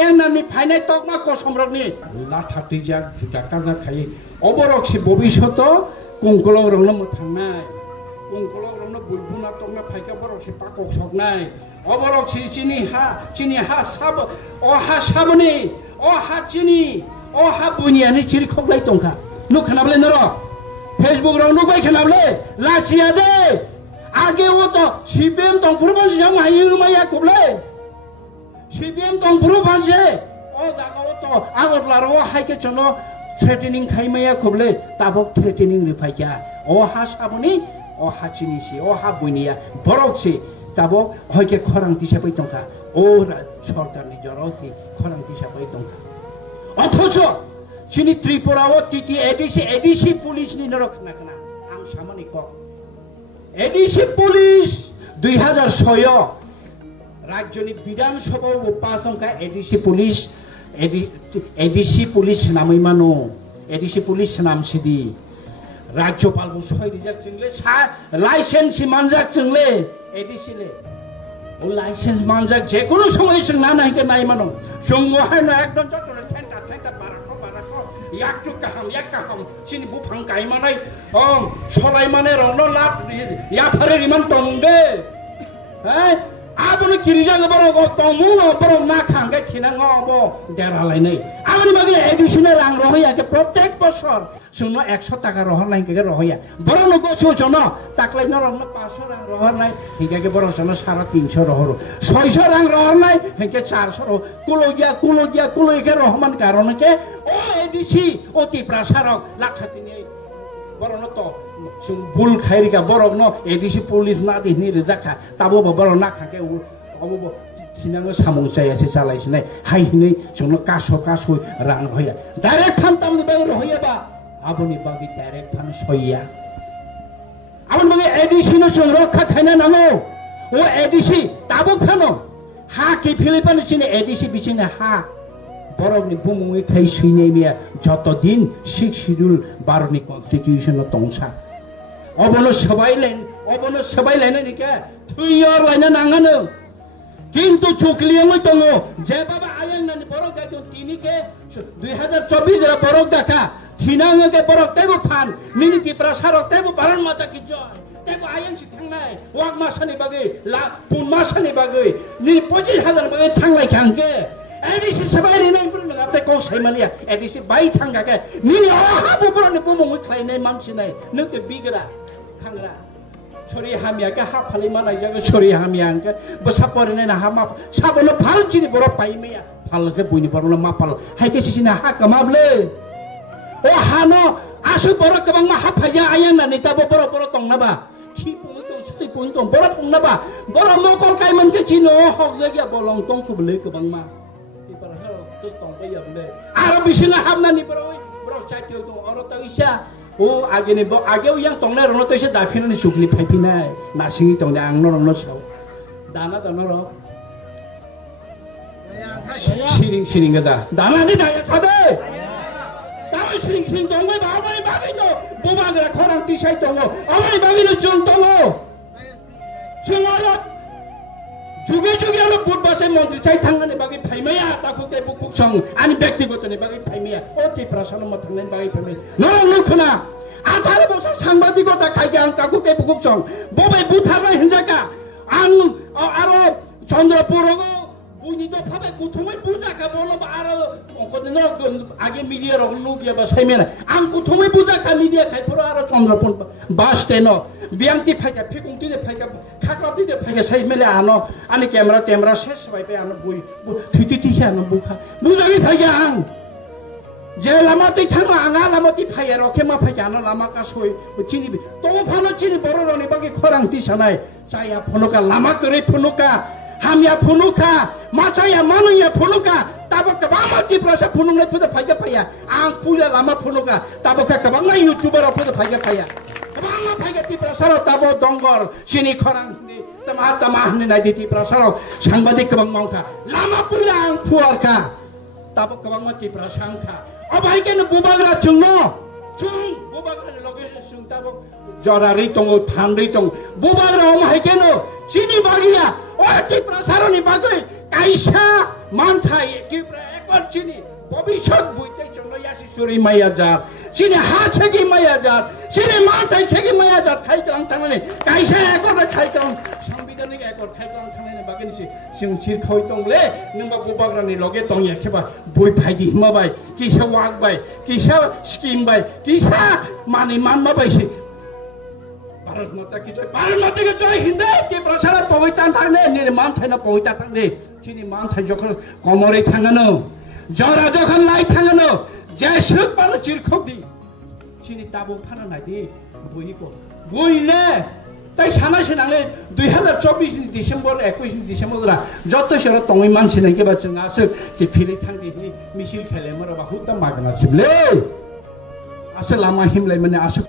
ayang nani phainai tokma kosomrokni latha tijak juta kaza khai oborok si bobishoto kungkolong rongno muthangnai kungkolong rongno bulbuna tokna phaika borok si pakok soknai oborok si chini ha sab o ha sabni o ha chini o ha buniani chiri khoklai tongkha nukhanable naro Facebook rong nukbai khanable lachia de age wo to CPM tongpuru ban jam haying maya koble CPM tongpuru ban je o daga wo to agotlar o haike chono threatening khaimaya koble tabok threatening ri phaikya o ha sabni o ha chini si o ha bunia borok si tabok hoike khorang tisapai tongkha o Sarkar ni jorosi khorang tisapai tongkha othocho chini Tripura o titi ADC police ni narokna kana ang samani ko ADC police 2006 রাজ্যনি বিধানসভা ও পাঁচংকা ADC police নামই মানো ADC police নাম সিদি রাজ্যপাল বসয় রিজাক চিংলে licence মানজাক চিংলে ADC লে ও licence মানজাক যে কোনো সময় চিং না নাইকে নাই মানো সঙ্গ হয় না একদম যতনে ঠেঙ্কা বারাকো yaktu kaham sini bufang kai manai solai mane rono lat ya phare riman tongde abuni kirija boro tomu boro na khangge khina ngobo dera lai nei abuni bagi additional rang rohya ke protek bosor suno 100 টাকা rohor lai ke rohya boro no go chono taklai no rong 500 rang rohor nai hige ke boro sono 350 rohor 600 rang rohor nai hige 400 kulogia ke rohman karone ke o edisi oti prasarok lakhatini boro to sung bul khairika borok no edisi police na di ni rezaka tabo boro na khake obo kinango samung saya se chalai sinai hai hinai sungno kaso rang rohya direct phan tam ni bang rohya ba aboni bagi direct phan soya abon bagi edisi no sung rokha khaina nango o edisi tabo khano ha ki philippines sini edisi bichine ha borok ni bumui khai suine mia joto din 6 schedule baroni constitution no tongsa obono sabai lain ni ke thuyor lain nangano কিন্তু চুকলিয়ামই তঙ্গো যে বাবা আয়ান নানি বরক গাইতো তিনি কে 2024 এর বরক দেখা থিনাঙ্গে কে বরক তেবো fun মিনিতি প্রসারক তেবো বারণ মাতা কি জয় তেবো আয়ান সি থাংনাই ওয়াক মাসানি বাগে লা পুন মাসানি বাগে নি 25000 বাগে থাংলাই খাংকে এডিসি সবাই রিনাই পুরন আপতে কো সাইমালিয়া এডিসি বাই থাংগাকে নি হাবু পুরন বুমুই খাইনাই মানসি নাই নকে বিগরা খাংরা Sori hamia ke hak phali mana ya ke sori hamia ke besapore ne na hama sabono phal chini boro pai meya phal ke buini boro ma pal hai ke sisina hak kamable o hano asu boro kabang ma hak phaya ayang na nita boro tong na ba ki pung tong suti pung tong boro pung na ba boro mo kol kai man ke chino hok le ya bolong tong ku bele kabang ma ti para ha to tong pa ya bele aro bisina hamna ni bro chai tyo tong oro ta isha o agene bo ageu yang tongne rono to ise dafina ni sukli phaipinai nasingi tongne angno rono sau dana ro siring ga dana ni daya sade dana siring tongne bagai no bobagra khorang tisai tongo amai bagi no jong tongo chungoro juge alo budbase mantri chai thangane bagi phaimaya taku te bukuk song ani ব্যক্তিগত ni bagi phaimaya oti prasana ma thangnen bagi phaimaya no lukhna 18 বছর সাংবাদিকতা খাইকে আং তাকু কে বুকুক song Bobai বুথারনা হিনজাকা আং আরো চন্দ্রপুর বুনি তো ভাবে কুথুমই বুজাকা বলো আরো অকদিন আগে মিডিয়া রং নুগিয়া বা সাইমেনা আং কুথুমই বুজাকা মিডিয়া খাইফরো আরো চন্দ্রপুর বাস স্ট্যান্ড বিয়াংতি ফাইকা ফিকুংতি দে ফাইকা খাকলাতি দে ফাইকা সাইমেলে আনো আনি ক্যামেরা শেষ বাইপে আনো বুই থিতি আনো বুখা বুজাবি ফাইকা আং যে লামাতে থানা আঙা লামাতে ফাইয়া রকে মা ফাইয়া না লামা কাসই চিনি তো ফানো চিনি বড় রনি বাকি খরাংতি সানাই চাইয়া ফনুকা লামা করে ফনুকা হামিয়া ফনুকা মাচাইয়া মানইয়া ফনুকা তাবকা বামাতি প্রসা ফনুংলে ফুদা ফাইয়া আং পুইলা লামা ফনুকা তাবকা কাবাংনা ইউটিউবার ফুদা ফাইয়া কাবাংনা ফাইয়া তি প্রসার তাব দঙ্গর চিনি খরাংতি তামা হানি নাই দিতি প্রসার সাংবাদিক কাবাং মাংখা লামা পুইলা আং ফুয়ারকা তাব কাবাংমা তি প্রসাংখা Abai ke bubagra chungno chung bubagra loge chung tabok jorari tong thandai tong bubagra om hai ke no chini bagia oti prasaroni bagai কাইসা মানথাই একেবারে একবার চিনি ভবিষ্যৎ বইতে জন্য আসি সুরি মাইয়া যার চিনি হাছে কি মাইয়া যার চিনি মানথাই ছেকি মাইয়া যার খাইকালাম থানানে কাইসা একবার খাইকালাম সাংবিধানিক একবার খাইকালাম থানানে বাগেনছি जों चिरखावै दंले नोंबा बबाग्रानि लगे दं एखेबा बय फायदि हिमाबाय किसा वागबाय किसा स्किमबाय किसा मानि मानबायसि भारत माता की जय हिंद के प्रसारा पविता थांने निर्माण थायना पविता थांने चिनि मान थाय जखन कमरे थाङानो जरा जखन लाई थाङानो जेसुक बानो चिरखौदि चिनि ताबो थाना नायदि बयनिको बयले তাই সানাসে নালে 2024 ডিসেম্বর 21 ডিসেম্বর যত সেরা তঙই মানসি নাকি বা जों আসে যে ফিরে থাংদি মিছিল খেলে মরা বহুত মাগনা ছিবলে আসে লামা হিমলাই মানে আসে